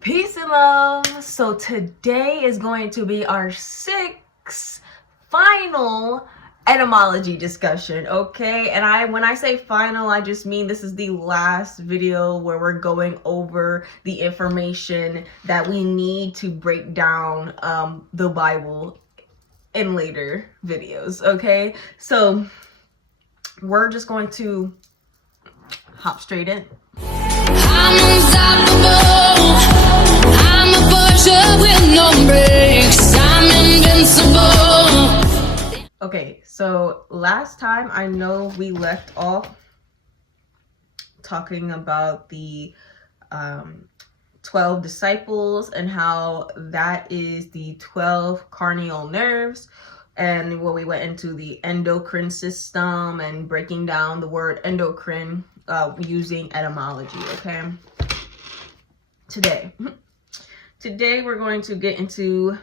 Peace and love. So today is going to be our sixth final etymology discussion, okay? And when I say final, I just mean this is the last video where we're going over the information that we need to break down the Bible in later videos, okay? So we're just going to hop straight in. I'm unstoppable. I'm a butcher with no breaks. I'm invincible. Okay, so last time I know we left off talking about the 12 disciples and how that is the 12 cranial nerves. And we went into the endocrine system and breaking down the word endocrine using etymology, okay? Today we're going to get into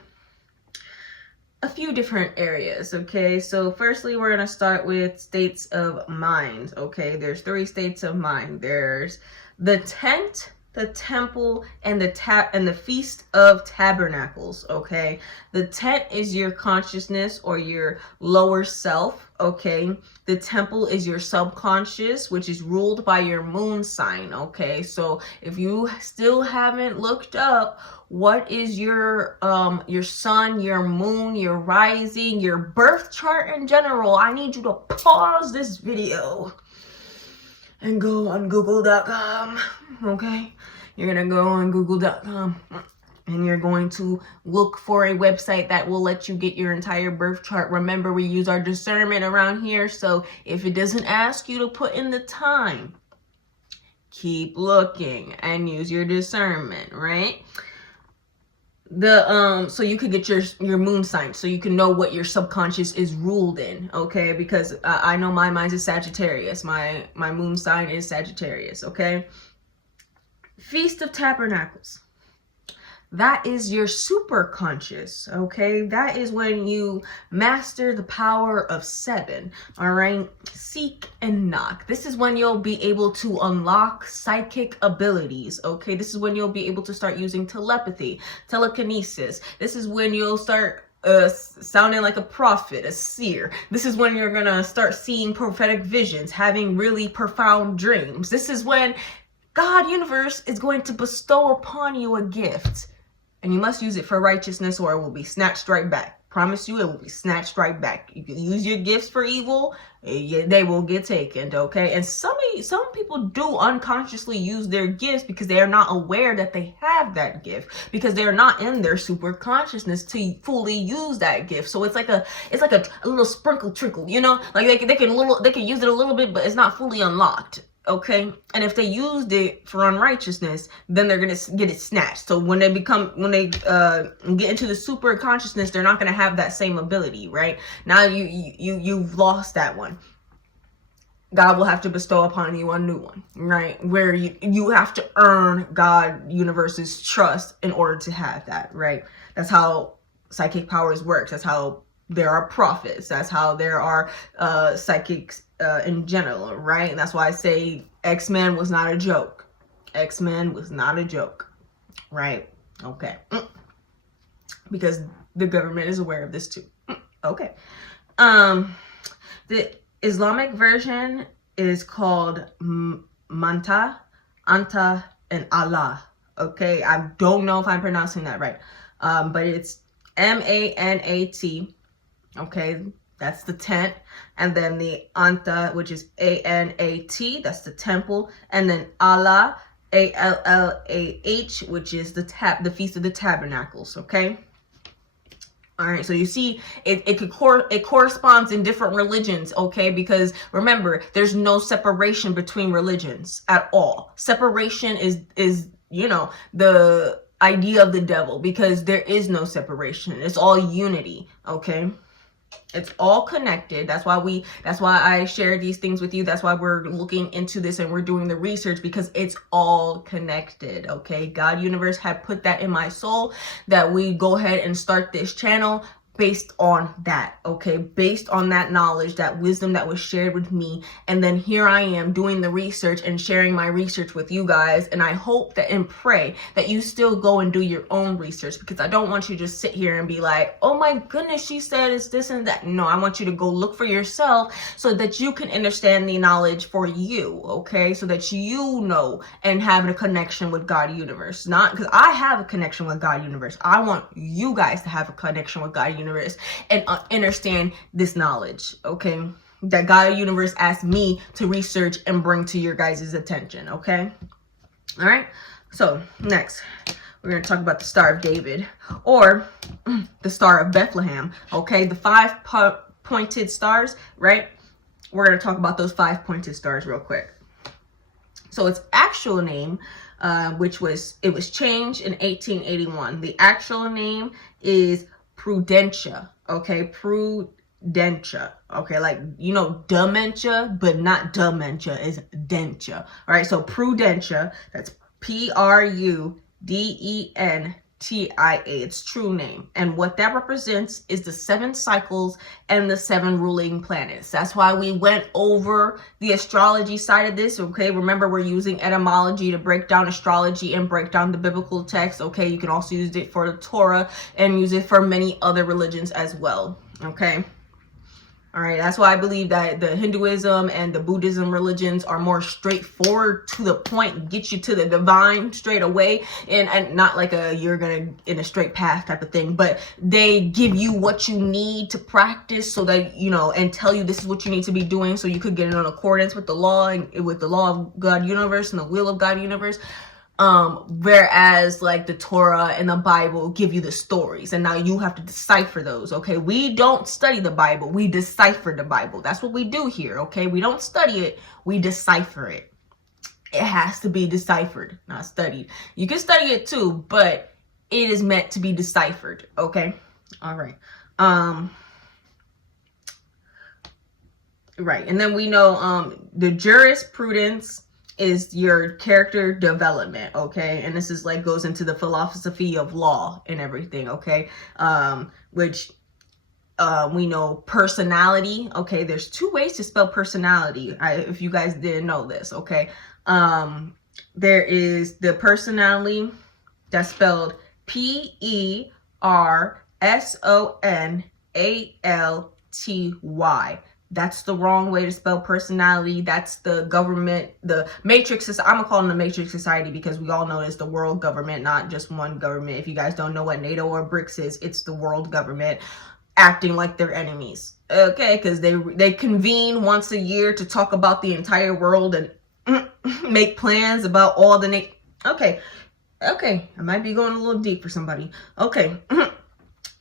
a few different areas, okay? So firstly, we're going to start with states of mind, okay? There's 3 states of mind. There's the tent, the temple, and the Feast of Tabernacles, okay? The tent is your consciousness or your lower self, okay? The temple is your subconscious, which is ruled by your moon sign, okay? So if you still haven't looked up what is your sun, your moon, your rising, your birth chart in general, I need you to pause this video and go on google.com, okay? You're gonna go on google.com and you're going to look for a website that will let you get your entire birth chart. Remember, we use our discernment around here, so if it doesn't ask you to put in the time, keep looking and use your discernment, right? So you could get your moon sign, so you can know what your subconscious is ruled in, okay? Because I know my mind is Sagittarius. My moon sign is Sagittarius, okay? Feast of Tabernacles. That is your super conscious, okay? That is when you master the power of 7, all right? Seek and knock. This is when you'll be able to unlock psychic abilities, okay? This is when you'll be able to start using telepathy, telekinesis. This is when you'll start sounding like a prophet, a seer. This is when you're gonna start seeing prophetic visions, having really profound dreams. This is when God, universe, is going to bestow upon you a gift. And you must use it for righteousness or it will be snatched right back. Promise you, it will be snatched right back. You can use your gifts for evil, they will get taken, okay? And some people do unconsciously use their gifts because they are not aware that they have that gift, because they're not in their super consciousness to fully use that gift. So it's like a little sprinkle trickle, you know? Like they can use it a little bit, but it's not fully unlocked. Okay, and if they used it for unrighteousness, then they're gonna get it snatched. So when they get into the super consciousness, they're not gonna have that same ability, right? Now you've lost that one. God will have to bestow upon you a new one, right? Where you have to earn God, universe's trust in order to have that, right? That's how psychic powers works. That's how there are prophets. That's how there are psychics in general, right? And that's why I say X-Men was not a joke. X-Men was not a joke, right? Okay. Because the government is aware of this too. Okay. The Islamic version is called Manta, Anta, and Allah. Okay. I don't know if I'm pronouncing that right. But it's M-A-N-A-T. Okay, that's the tent. And then the Anta, which is A-N-A-T, that's the temple. And then Allah, A-L-L-A-H, which is the Feast of the Tabernacles, okay? All right, so you see, it corresponds in different religions, okay? Because remember, there's no separation between religions at all. Separation is you know, the idea of the devil, because there is no separation. It's all unity, okay? It's all connected. That's why I share these things with you. That's why we're looking into this and we're doing the research, because it's all connected, okay? God, universe had put that in my soul that we go ahead and start this channel based on that, okay? Based on that knowledge, that wisdom that was shared with me. And then here I am doing the research and sharing my research with you guys. And I hope that and pray that you still go and do your own research, because I don't want you to just sit here and be like, oh my goodness, she said it's this and that. No, I want you to go look for yourself so that you can understand the knowledge for you, okay? So that you know and have a connection with God universe. Not because I have a connection with God universe. I want you guys to have a connection with God universe and understand this knowledge, okay, that God universe asked me to research and bring to your guys' attention, okay? All right, so next we're going to talk about the Star of David, or the Star of Bethlehem, okay? The 5 pointed stars, right? We're going to talk about those 5 pointed stars real quick. So its actual name, it was changed in 1881. The actual name is Prudentia, okay? Prudentia, okay? Like, you know, dementia, but not dementia, is dentia. All right, so Prudentia, that's Prudentia. Its true name. And what that represents is the 7 cycles and the 7 ruling planets. That's why we went over the astrology side of this, okay? Remember, we're using etymology to break down astrology and break down the biblical text, okay? You can also use it for the Torah and use it for many other religions as well, okay? All right, that's why I believe that the Hinduism and the Buddhism religions are more straightforward, to the point, get you to the divine straight away, and not like you're gonna in a straight path type of thing, but they give you what you need to practice, so that, you know, and tell you this is what you need to be doing, so you could get in accordance with the law and with the law of God universe and the will of God universe. Whereas like the Torah and the Bible give you the stories, and now you have to decipher those, okay? We don't study the Bible, we decipher the Bible. That's what we do here, okay? We don't study it, we decipher it. It has to be deciphered, not studied. You can study it too, but it is meant to be deciphered, okay? All right. Right, and then we know the jurisprudence is your character development, okay? And this is like goes into the philosophy of law and everything, okay? Which we know personality, okay? There's 2 ways to spell personality, if you guys didn't know this, okay? There is the personality that's spelled Personalty. That's the wrong way to spell personality. That's the government, the matrix. I'm gonna call them the matrix society, because we all know it's the world government, not just one government. If you guys don't know what NATO or BRICS is, it's the world government acting like they're enemies, okay? Because they convene once a year to talk about the entire world and make plans about all the okay, I might be going a little deep for somebody, okay.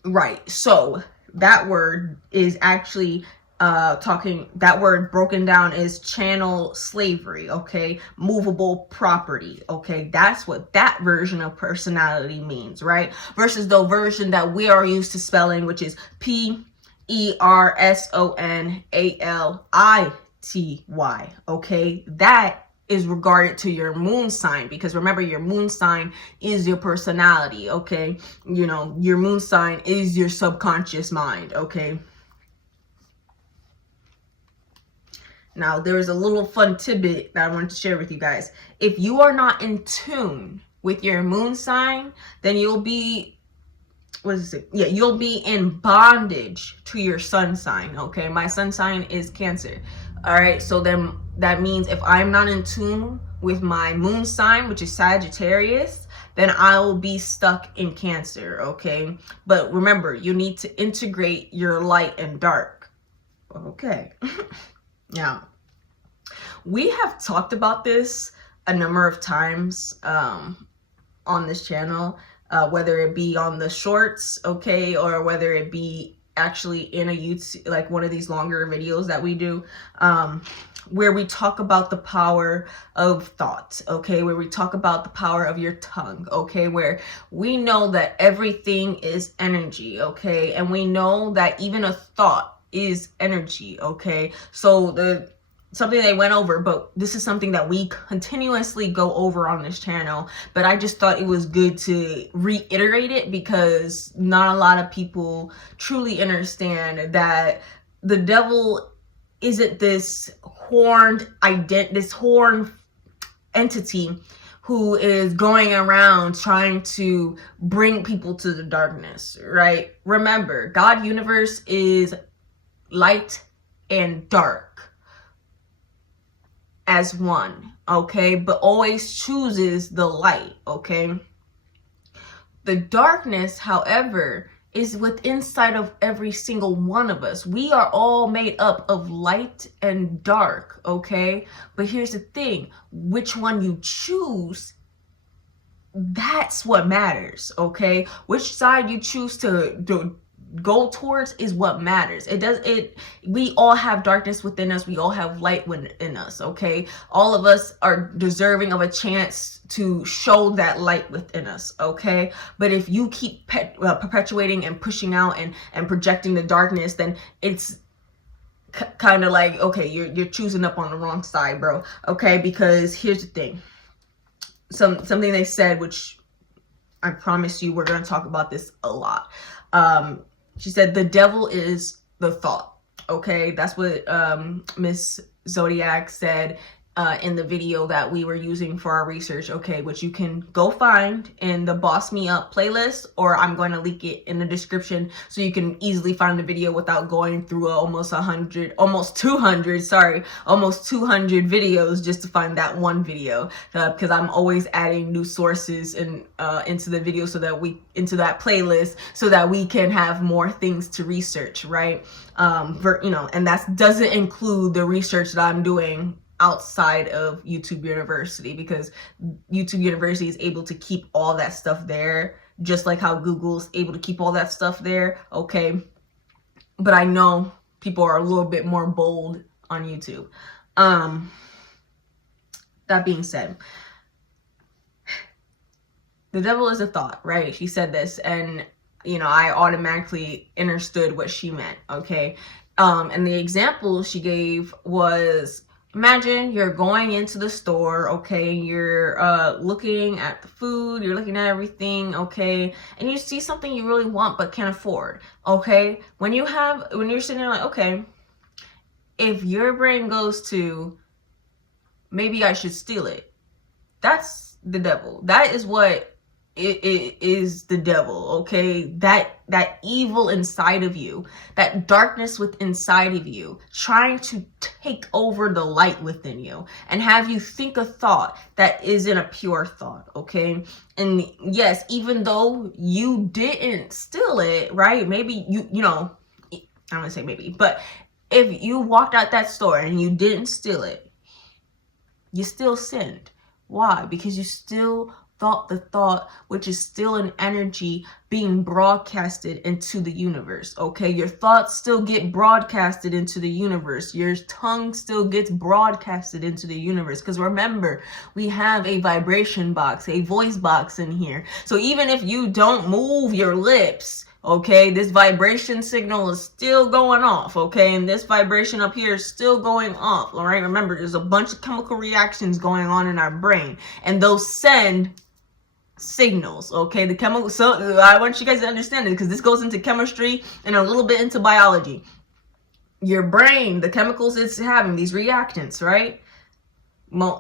Right, so that word is actually that word broken down is chattel slavery, okay? Movable property, okay? That's what that version of personality means, right? Versus the version that we are used to spelling, which is Personality, okay? That is regarded to your moon sign, because remember, your moon sign is your personality, okay? You know, your moon sign is your subconscious mind, okay? Now, there is a little fun tidbit that I wanted to share with you guys. If you are not in tune with your moon sign, then you'll be, you'll be in bondage to your sun sign, okay? My sun sign is Cancer. All right, so then that means if I'm not in tune with my moon sign, which is Sagittarius, then I will be stuck in Cancer, okay? But remember, you need to integrate your light and dark, okay? Now, we have talked about this a number of times on this channel, whether it be on the shorts, okay, or whether it be actually in a YouTube, like one of these longer videos that we do, where we talk about the power of thought, okay, where we talk about the power of your tongue, okay, where we know that everything is energy, okay, and we know that even a thought is energy, okay? So something they went over, but this is something that we continuously go over on this channel. But I just thought it was good to reiterate it, because not a lot of people truly understand that the devil isn't this horned entity who is going around trying to bring people to the darkness, right? Remember, God universe is light and dark as one, okay? But always chooses the light, okay? The darkness, however, is within inside of every single one of us. We are all made up of light and dark, okay? But here's the thing, which one you choose, that's what matters, okay? Which side you choose to go towards is what matters. We all have darkness within us, we all have light within us, okay? All of us are deserving of a chance to show that light within us, okay? But if you keep perpetuating and pushing out and projecting the darkness, then it's kind of like, okay, you're choosing up on the wrong side, bro, okay? Because here's the thing, something they said, which I promise you we're going to talk about this a lot. She said the devil is the thought, okay? That's what Miss Zodiac said in the video that we were using for our research, okay? Which you can go find in the Boss Me Up playlist, or I'm going to link it in the description so you can easily find the video without going through almost 200 videos just to find that one video, because I'm always adding new sources and into the video into that playlist so that we can have more things to research, right? And that doesn't include the research that I'm doing outside of YouTube University, because YouTube University is able to keep all that stuff there, just like how Google's able to keep all that stuff there, okay? But I know people are a little bit more bold on YouTube. That being said, the devil is a thought, right? She said this, and I automatically understood what she meant, okay? And the example she gave was, imagine you're going into the store, okay? You're looking at the food, you're looking at everything, okay? And you see something you really want but can't afford, okay? When you're sitting there like, okay, if your brain goes to, maybe I should steal it, that's the devil. That is what it is, the devil, okay? That evil inside of you, that darkness within inside of you, trying to take over the light within you and have you think a thought that isn't a pure thought, okay? And yes, even though you didn't steal it, right? Maybe I'm gonna say maybe, but if you walked out that store and you didn't steal it, you still sinned. Why? Because you still thought the thought, which is still an energy being broadcasted into the universe, okay? Your thoughts still get broadcasted into the universe. Your tongue still gets broadcasted into the universe, because remember, we have a vibration box, a voice box in here. So even if you don't move your lips, okay, this vibration signal is still going off, okay? And this vibration up here is still going off, all right? Remember, there's a bunch of chemical reactions going on in our brain, and those send signals, okay? The chemical, so I want you guys to understand it, because this goes into chemistry and a little bit into biology. Your brain, the chemicals it's having, these reactants, right?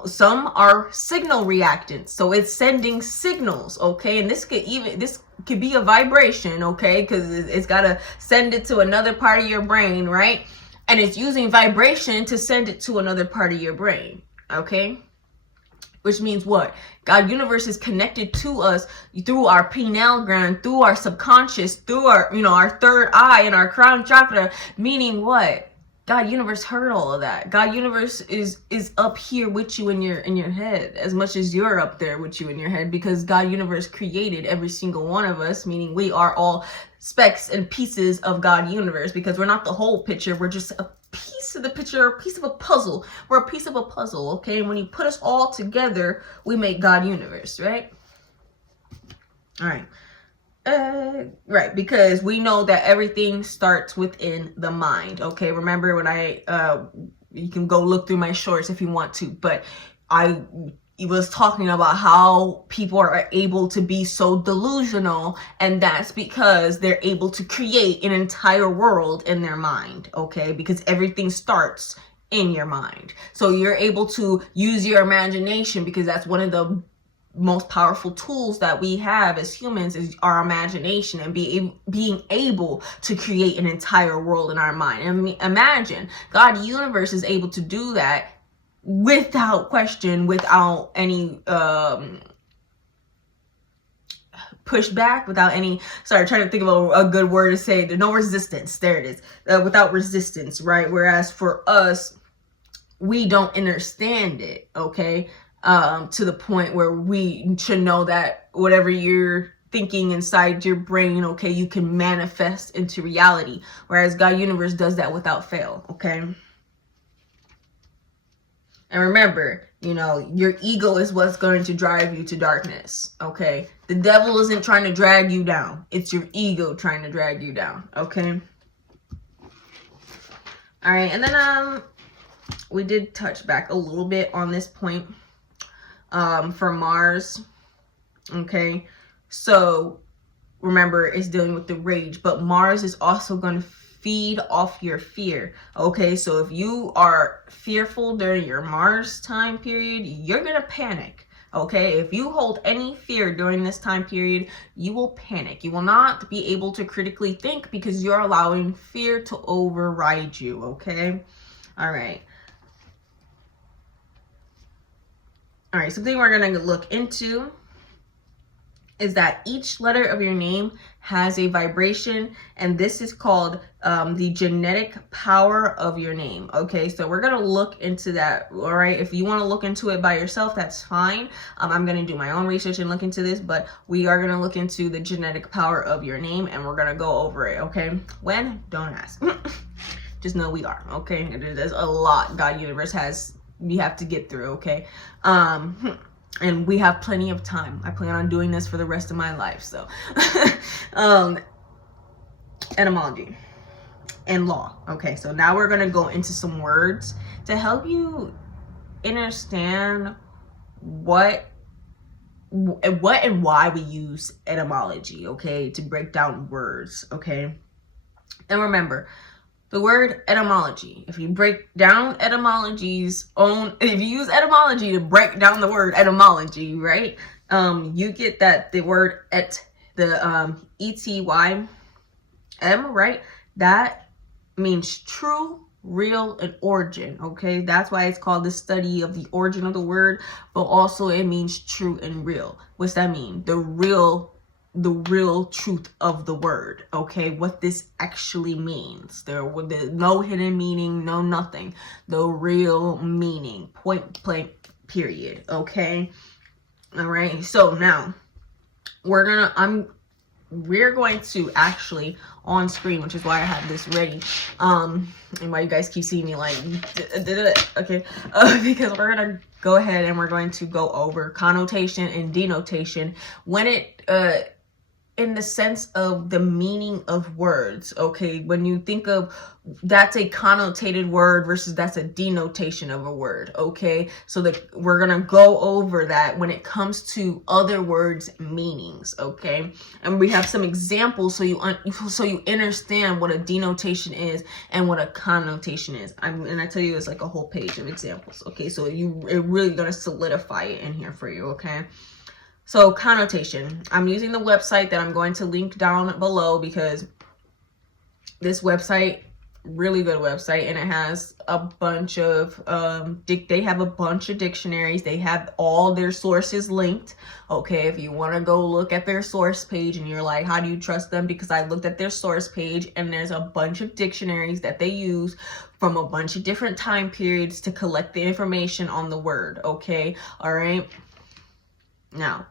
Some are signal reactants, so it's sending signals, okay? And this could be a vibration, okay? Because it's got to send it to another part of your brain, right? And it's using vibration to send it to another part of your brain, okay? Which means what? God universe is connected to us through our pineal gland, through our subconscious, through our, our third eye and our crown chakra, meaning what? God universe heard all of that. God universe is up here with you in your head, as much as you're up there with you in your head, because God universe created every single one of us, meaning we are all specks and pieces of God universe, because we're not the whole picture, we're just a piece of the picture, a piece of a puzzle. We're a piece of a puzzle, okay? And when you put us all together, we make God universe, right? All right. Right, because we know that everything starts within the mind, okay? Remember when I You can go look through my shorts if you want to, but I was talking about how people are able to be so delusional, and that's because they're able to create an entire world in their mind, okay? Because everything starts in your mind. So you're able to use your imagination, because that's one of the most powerful tools that we have as humans is our imagination, and being able to create an entire world in our mind. And imagine God universe is able to do that without question, without any pushback, without any, sorry, trying to think of a good word to say, no resistance, there it is, without resistance, right? Whereas for us, we don't understand it, okay? To the point where we should know that whatever you're thinking inside your brain, okay, you can manifest into reality. Whereas God universe does that without fail, okay? And remember, you know, your ego is what's going to drive you to darkness, okay? The devil isn't trying to drag you down. It's your ego trying to drag you down, okay? All right, and then we did touch back a little bit on this point for Mars, okay? So remember, it's dealing with the rage, but Mars is also going to feed off your fear, okay? So if you are fearful during your Mars time period, you're gonna panic, okay? If you hold any fear during this time period, you will panic. You will not be able to critically think because you're allowing fear to override you, okay? All right, something we're gonna look into is that each letter of your name has a vibration, and this is called the genetic power of your name, okay? So we're gonna look into that, all right? If you wanna look into it by yourself, that's fine. I'm gonna do my own research and look into this, but we are gonna look into the genetic power of your name, and we're gonna go over it, okay? When? Don't ask. Just know we are, okay? There's a lot God universe we have to get through, okay? And we have plenty of time. I plan on doing this for the rest of my life, so. Etymology and law. Okay, so now we're gonna go into some words to help you understand what and why we use etymology, okay, to break down words, okay? And remember, the word etymology, if you break down if you use etymology to break down the word etymology, right? You get that the word E-T-Y-M, right? That means true, real, and origin, okay? That's why it's called the study of the origin of the word, but also it means true and real. What's that mean? The real truth of the word, okay? What this actually means. There's no hidden meaning, no nothing. The real meaning, point blank, period, okay? All right, so now we're going to actually on screen, which is why I have this ready, and why you guys keep seeing me like, okay, because we're gonna go ahead and we're going to go over connotation and denotation when it in the sense of the meaning of words, okay? When you think of that's a connotated word versus that's a denotation of a word, okay? So that we're gonna go over that when it comes to other words' meanings, okay? And we have some examples so you understand what a denotation is and what a connotation is. And I tell you, it's like a whole page of examples, okay? So it really gonna solidify it in here for you, okay? So connotation, I'm using the website that I'm going to link down below because this website, really good website, and it has a bunch of, they have a bunch of dictionaries. They have all their sources linked. Okay, if you want to go look at their source page and you're like, how do you trust them? Because I looked at their source page and there's a bunch of dictionaries that they use from a bunch of different time periods to collect the information on the word, okay? All right, now,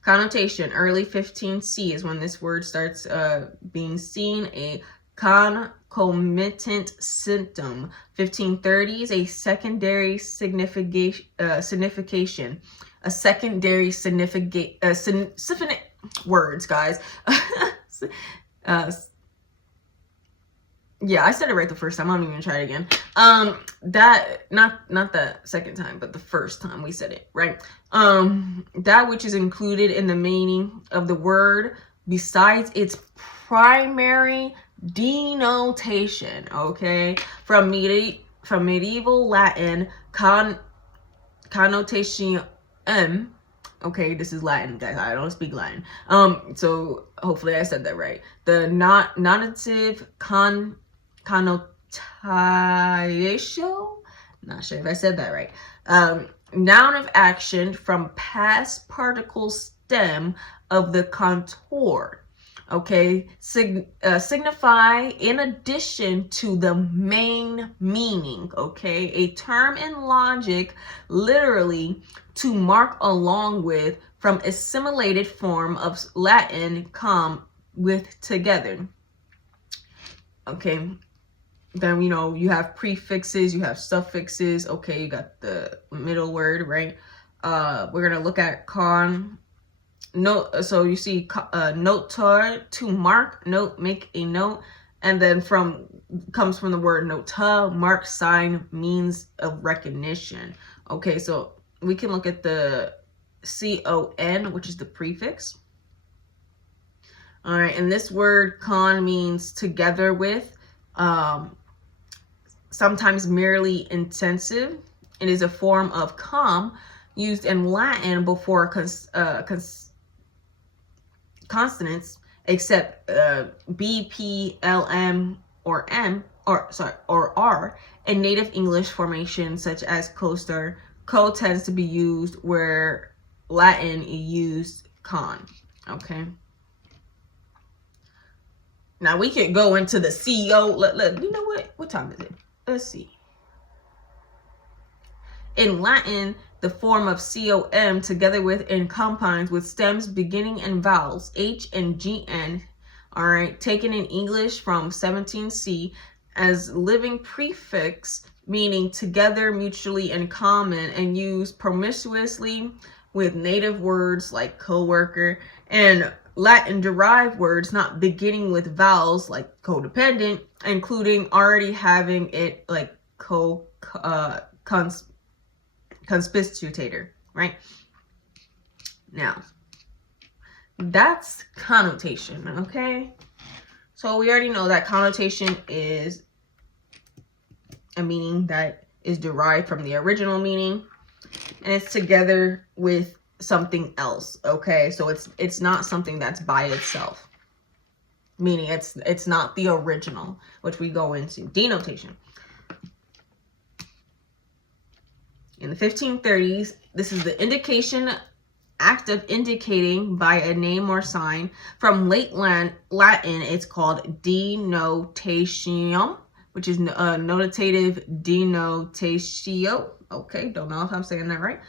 connotation, early 15C is when this word starts being seen. A concomitant symptom. 1530s, a secondary signification. A secondary words, guys. Yeah, I said it right the first time. I'm not even try it again. That not the second time, but the first time we said it, right? That which is included in the meaning of the word besides its primary denotation, okay? From medieval Latin connotation. Okay, this is Latin, guys. I don't speak Latin. So hopefully I said that right. The nominative connotation. Not sure if I said that right. Noun of action from past particle stem of the contour. Okay, signify in addition to the main meaning. Okay, a term in logic literally to mark along with, from assimilated form of Latin come with together. Okay, then you have prefixes, you have suffixes. Okay, you got the middle word, right? We're gonna look at note. So you see notar, to mark, note, make a note, and then comes from the word nota, mark, sign, means of recognition. Okay, so we can look at the con, which is the prefix. All right, and this word con means together with, sometimes merely intensive. It is a form of com used in Latin before consonants, except B, P, L, M, or R. In native English formation such as co tends to be used where Latin used con. Okay. Now we could go into the CO. You know what time is it? Let's see. In Latin, the form of com together with in compounds with stems beginning in vowels H and GN, all right, taken in English from 17C as living prefix, meaning together, mutually, in common, and used promiscuously with native words like co-worker and Latin derived words not beginning with vowels like codependent, including already having it like conspicuator, right? Now, that's connotation, okay? So we already know that connotation is a meaning that is derived from the original meaning, and it's together with something else, okay? So it's not something that's by itself, meaning it's not the original, which we go into. Denotation. In the 1530s, this is the indication, act of indicating by a name or sign. From late Latin, it's called denotation, which is notative denotatio. Okay, don't know if I'm saying that right.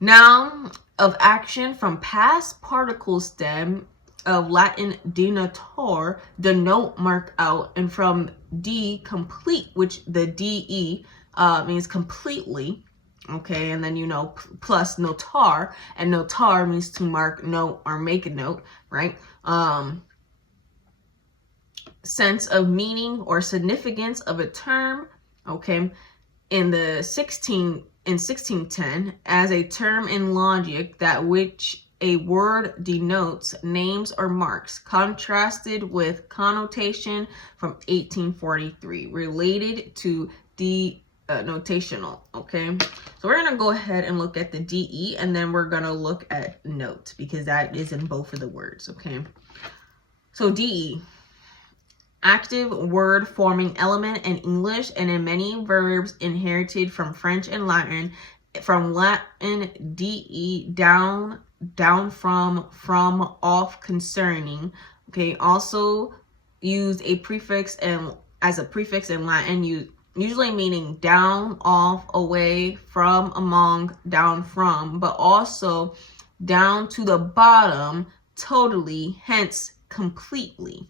Noun of action from past particle stem of Latin denotor, denote, mark out, and from complete, which the de means completely. Okay, and then plus notar, and notar means to mark, note, or make a note, right? Sense of meaning or significance of a term. Okay, in 1610, as a term in logic that which a word denotes names or marks, contrasted with connotation from 1843, related to notational. Okay, so we're gonna go ahead and look at the de, and then we're gonna look at note, because that is in both of the words. Okay, so de, active word forming element in English and in many verbs inherited from French and Latin. From Latin de, down, from, off, concerning. Okay, also use a prefix and as a prefix in Latin, usually meaning down, off, away, from, among, down from, but also down to the bottom, totally, hence completely.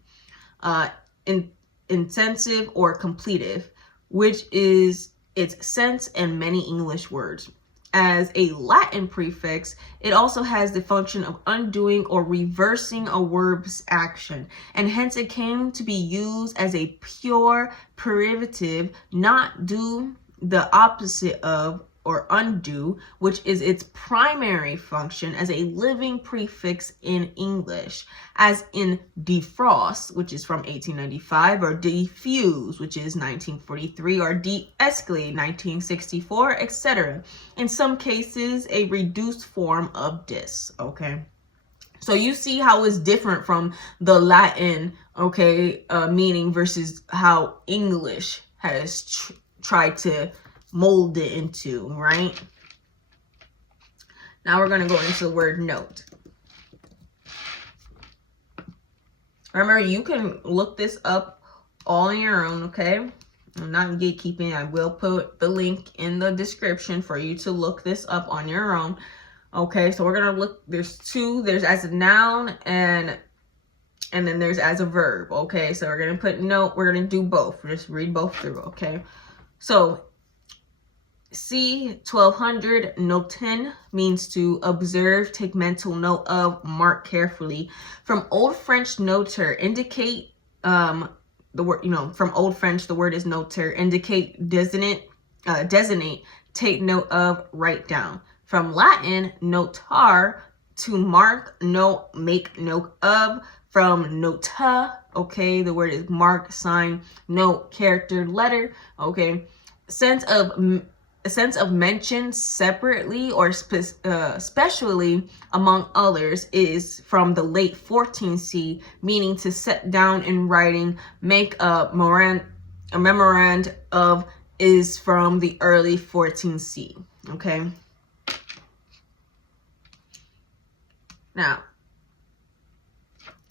Intensive or completive, which is its sense in many English words. as a Latin prefix, it also has the function of undoing or reversing a verb's action, and hence it came to be used as a pure privative, not do the opposite of or undo, which is its primary function as a living prefix in English, as in defrost, which is from 1895, or defuse, which is 1943, or de-escalate, 1964, etc. In some cases, a reduced form of dis, okay? So you see how it's different from the Latin, okay, meaning versus how English has tried to mold it into, right? Now we're going to go into the word note. Remember, you can look this up all on your own, okay? I'm not gatekeeping. I will put the link in the description for you to look this up on your own. Okay, so we're going to look, there's two, there's as a noun and then there's as a verb, okay? So we're going to put note, we're going to do both. Just read both through, okay? So C 1200, noten means to observe, take mental note of, mark carefully. From Old French noter, indicate, the word, from Old French, the word is noter, indicate, designate, take note of, write down. From Latin, notar, to mark, note, make note of. From nota, okay, the word is mark, sign, note, character, letter, okay. Sense of mention separately or specially among others is from the late 14th, meaning to set down in writing, make a memorand of, is from the early 14th, okay? Now,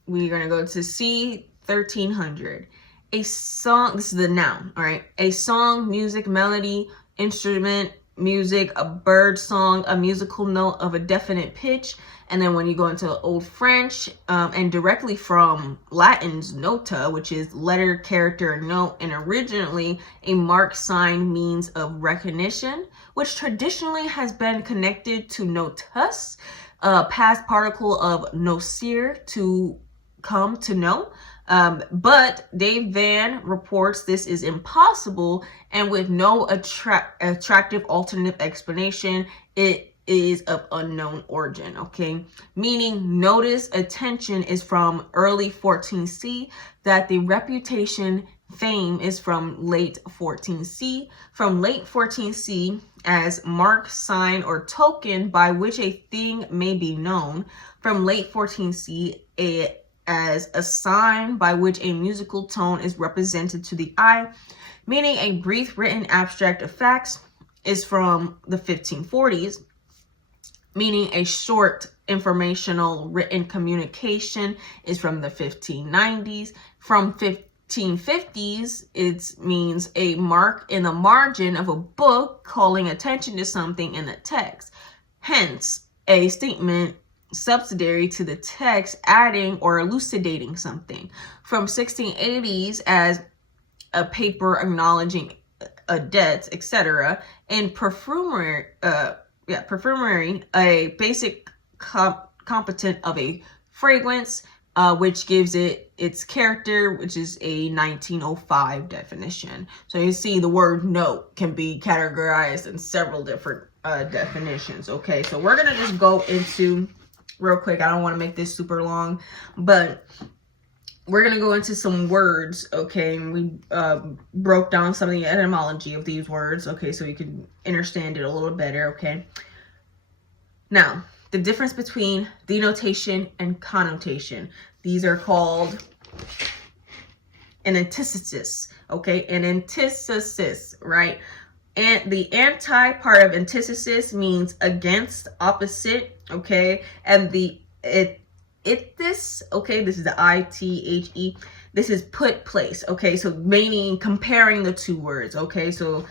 we're going to go to C 1300. A song, this is the noun, all right? A song, music, melody, instrument, music, a bird song, a musical note of a definite pitch. And then when you go into Old French, and directly from Latin's nota, which is letter, character, note, and originally a mark, sign, means of recognition, which traditionally has been connected to notus, past particle of nocere, to come to know. But Dave Van reports this is impossible, and with no attractive alternative explanation, it is of unknown origin, okay? Meaning, notice, attention is from early 14th, that the reputation, fame is from late 14th, from late 14th as mark, sign, or token by which a thing may be known, from late 14th as a sign by which a musical tone is represented to the eye, meaning a brief written abstract of facts is from the 1540s, meaning a short informational written communication is from the 1590s. From 1550s, it means a mark in the margin of a book calling attention to something in the text. Hence, a statement subsidiary to the text, adding or elucidating something. From 1680s as a paper acknowledging a debt, etc. In perfumery, a basic component of a fragrance, which gives it its character, which is a 1905 definition. So you see the word note can be categorized in several different definitions. Okay, so we're gonna just go into real quick. I don't want to make this super long, but we're going to go into some words, okay? And we broke down some of the etymology of these words, okay, so you can understand it a little better, okay? Now, the difference between denotation and connotation. These are called an antithesis, okay? An antithesis, right? And the anti part of antithesis means against, opposite, okay? And the this, okay, this is the I-T-H-E, this is put place, okay? So meaning comparing the two words, okay? So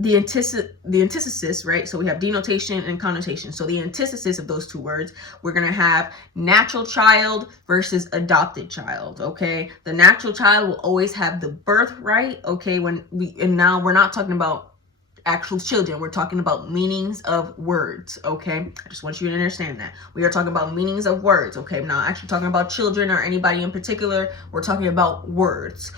the antithesis, right? So we have denotation and connotation. So the antithesis of those two words, we're going to have natural child versus adopted child, okay? The natural child will always have the birthright, okay? And now we're not talking about actual children. We're talking about meanings of words, okay? I just want you to understand that. We are talking about meanings of words, okay? We're not actually talking about children or anybody in particular. We're talking about words.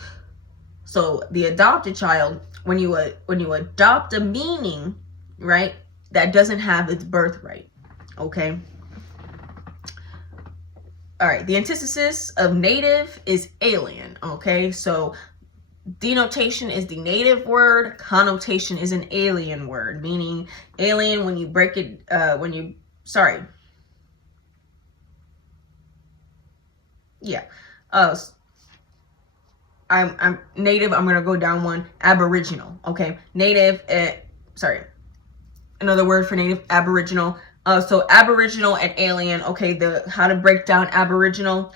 So the adopted child, when you adopt a meaning, right, that doesn't have its birthright, okay? All right, the antithesis of native is alien, okay? So denotation is the native word, connotation is an alien word, meaning alien when you break it, I'm native, I'm gonna go down one, aboriginal, okay? Native, another word for native, aboriginal. So aboriginal and alien, okay, how to break down aboriginal,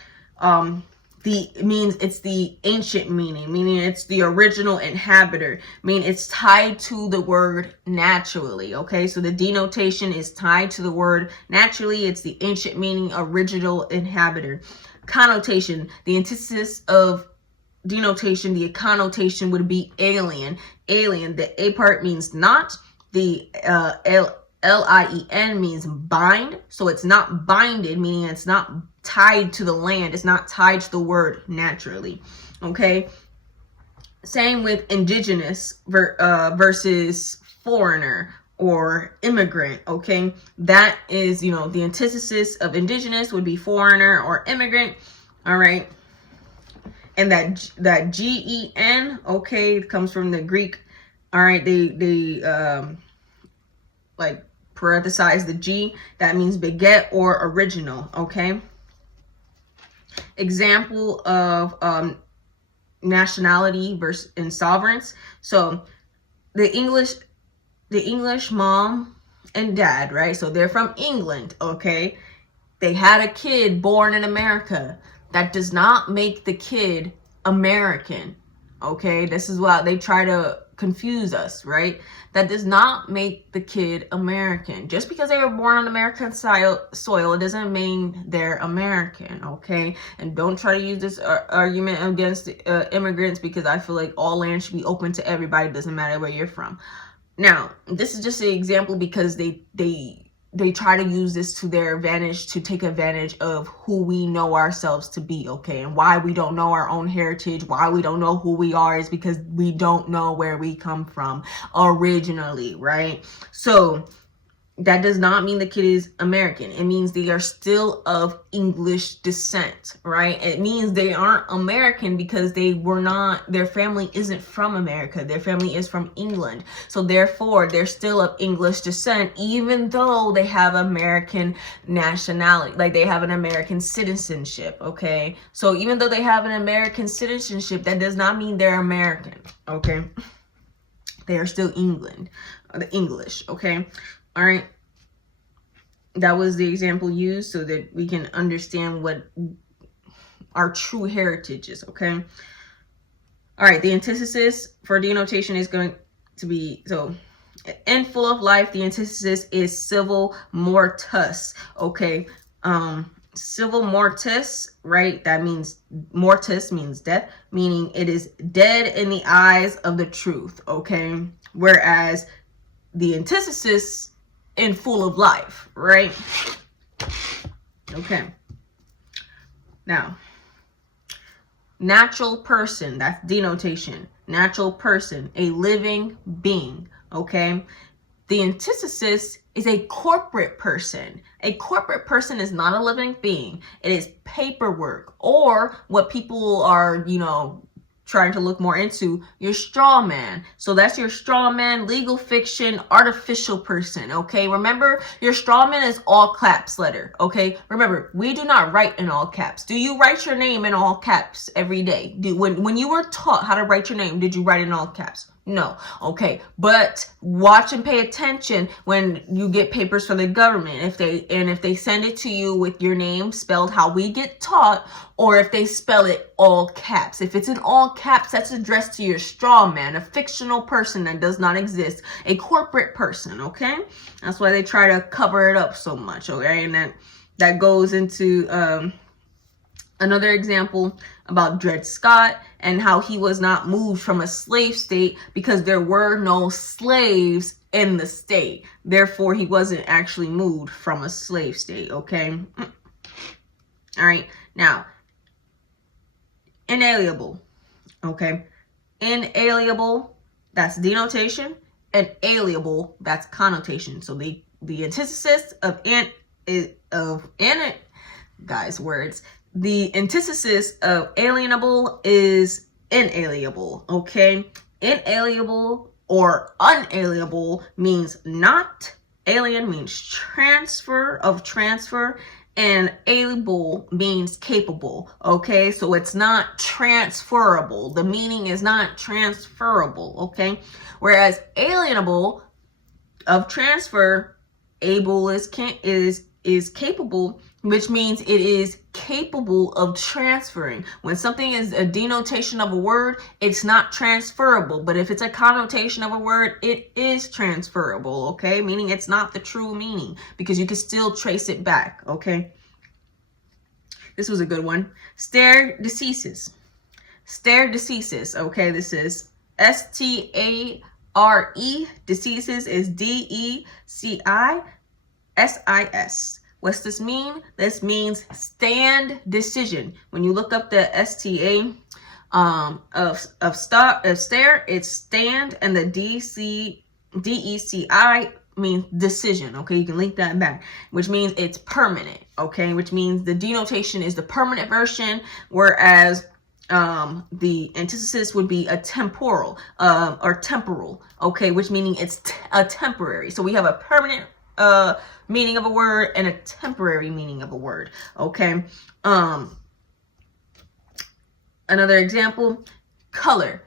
it's the ancient meaning it's the original inhabitor, meaning it's tied to the word naturally, okay? So the denotation is tied to the word naturally, it's the ancient meaning, original inhabitor. Connotation, the antithesis of denotation, the connotation would be alien. Alien, the A part means not, the L-I-E-N means bind, so it's not binded, meaning it's not tied to the land, it's not tied to the word naturally, okay? Same with indigenous versus foreigner or immigrant, okay? That is, the antithesis of indigenous would be foreigner or immigrant, all right? And that G-E-N, okay, comes from the Greek, all right? They like parenthesize the G, that means beget or original, okay? Example of nationality versus and sovereigns. So the English mom and dad, right? So they're from England, okay? They had a kid born in America. That does not make the kid American, okay? This is why they try to confuse us, right? That does not make the kid American. Just because they were born on American soil, it doesn't mean they're American, okay? And don't try to use this argument against immigrants, because I feel like all land should be open to everybody. It doesn't matter where you're from. Now, this is just an example because they try to use this to their advantage, to take advantage of who we know ourselves to be, okay? And why we don't know our own heritage, why we don't know who we are, is because we don't know where we come from originally, right? So that does not mean the kid is American. It means they are still of English descent, right? It means they aren't American because their family isn't from America. Their family is from England. So therefore, they're still of English descent, even though they have American nationality, like they have an American citizenship, okay? So even though they have an American citizenship, that does not mean they're American, okay? They are still English, okay? All right, that was the example used so that we can understand what our true heritage is, okay? All right, the antithesis for denotation is going to be, so in Full of Life, the antithesis is civil mortis, okay? Civil mortis, right? That means, mortis means death, meaning it is dead in the eyes of the truth, okay? Whereas the antithesis in Full of Life, right? Okay. Now, natural person, that's denotation. Natural person, a living being, okay? The antithesis is a corporate person. A corporate person is not a living being. It is paperwork, or what people are, trying to look more into, your straw man. So that's your straw man, legal fiction, artificial person, okay? Remember, your straw man is all caps letter, okay? Remember, we do not write in all caps. Do you write your name in all caps every day? When you were taught how to write your name, did you write in all caps? No. Okay. But watch and pay attention when you get papers from the government. If they send it to you with your name spelled how we get taught, or if they spell it all caps. If it's in all caps, that's addressed to your straw man, a fictional person that does not exist, a corporate person, okay? That's why they try to cover it up so much, okay? And that goes into Another example about Dred Scott and how he was not moved from a slave state because there were no slaves in the state. Therefore, he wasn't actually moved from a slave state, okay? All right, now, inalienable, okay? Inalienable, that's denotation, and alienable, that's connotation. So the antithesis of guys, words. The antithesis of alienable is inalienable, okay? Inalienable or unalienable means not. Alien means transfer, and alienable means capable, okay? So it's not transferable. The meaning is not transferable, okay? Whereas alienable of transfer, able is capable, which means it is capable of transferring. When something is a denotation of a word, it's not transferable. But if it's a connotation of a word, it is transferable, okay? Meaning it's not the true meaning because you can still trace it back, okay? This was a good one. Stare decisis. Stare decisis, okay? This is S-T-A-R-E. Decisis is D-E-C-I-S-I-S. What's this mean? This means stand decision. When you look up the STA of stare, it's stand, and the D-E-C-I means decision. Okay, you can link that back, which means it's permanent. Okay, which means the denotation is the permanent version, whereas the antithesis would be a temporal or temporal. Okay, which meaning it's a temporary. So we have a permanent meaning of a word and a temporary meaning of a word, okay? Another example, color,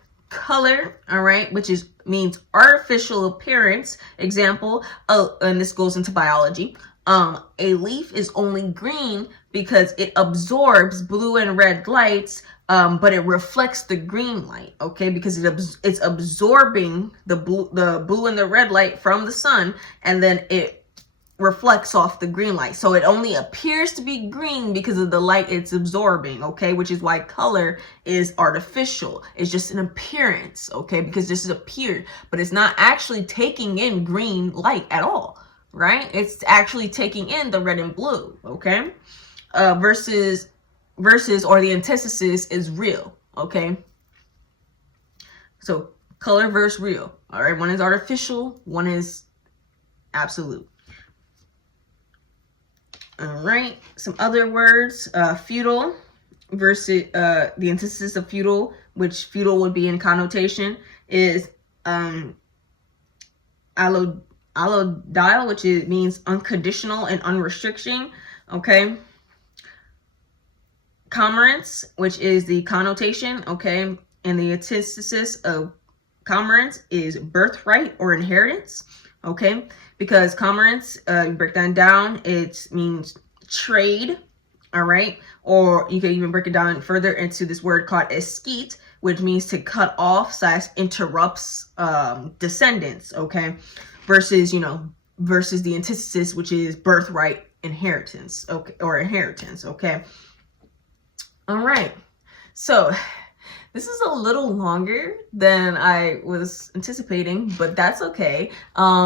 all right, which means artificial appearance. Example, and this goes into biology. A leaf is only green because it absorbs blue and red lights, but it reflects the green light, okay? Because it's absorbing the blue and the red light from the sun, and then it reflects off the green light. So it only appears to be green because of the light it's absorbing, okay? Which is why color is artificial. It's just an appearance, okay? Because this is appeared, but it's not actually taking in green light at all, right? It's actually taking in the red and blue, okay? Versus or the antithesis is real, okay? So color versus real, all right? One is artificial, one is absolute. All right, some other words, feudal versus the antithesis of feudal, which feudal would be in connotation, is allodial, which means unconditional and unrestricting, okay? Commerce, which is the connotation, okay? And the antithesis of commerce is birthright or inheritance, okay? Because commerce, you break that down, it means trade, all right? Or you can even break it down further into this word called esquite, which means to cut off / interrupts descendants, okay? Versus the antithesis, which is birthright, inheritance, okay? Or inheritance, okay? All right, so this is a little longer than I was anticipating, but that's okay,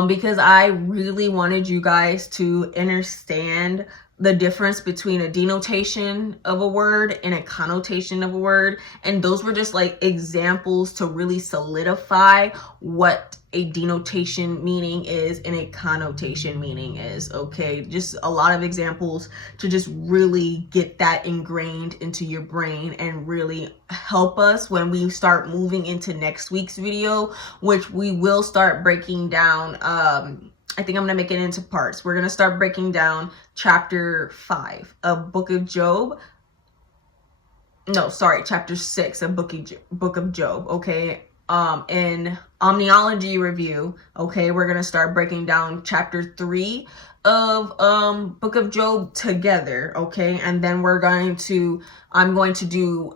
because I really wanted you guys to understand the difference between a denotation of a word and a connotation of a word. And those were just like examples to really solidify what a denotation meaning is and a connotation meaning is, okay? Just a lot of examples to just really get that ingrained into your brain and really help us when we start moving into next week's video, which we will start breaking down. I think I'm gonna make it into parts. We're gonna start breaking down chapter 5 of Book of Job. No, sorry, chapter 6 of Book of Job, okay? In Etymology review, okay, we're gonna start breaking down chapter 3 of Book of Job together, okay? And then I'm going to do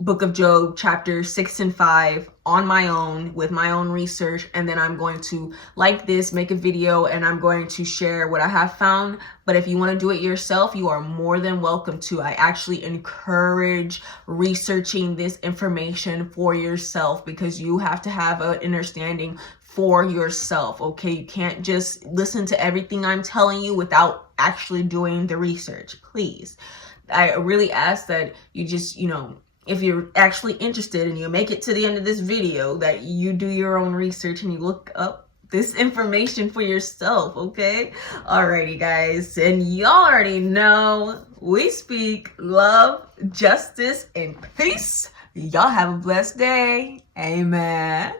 Book of Job, chapter 6 and 5 on my own with my own research. And then I'm going to, like this, make a video and I'm going to share what I have found. But if you want to do it yourself, you are more than welcome to. I actually encourage researching this information for yourself because you have to have an understanding for yourself, okay? You can't just listen to everything I'm telling you without actually doing the research, please. I really ask that you just, if you're actually interested and you make it to the end of this video, that you do your own research and you look up this information for yourself, okay? Alrighty, guys, and y'all already know we speak love, justice, and peace. Y'all have a blessed day. Amen.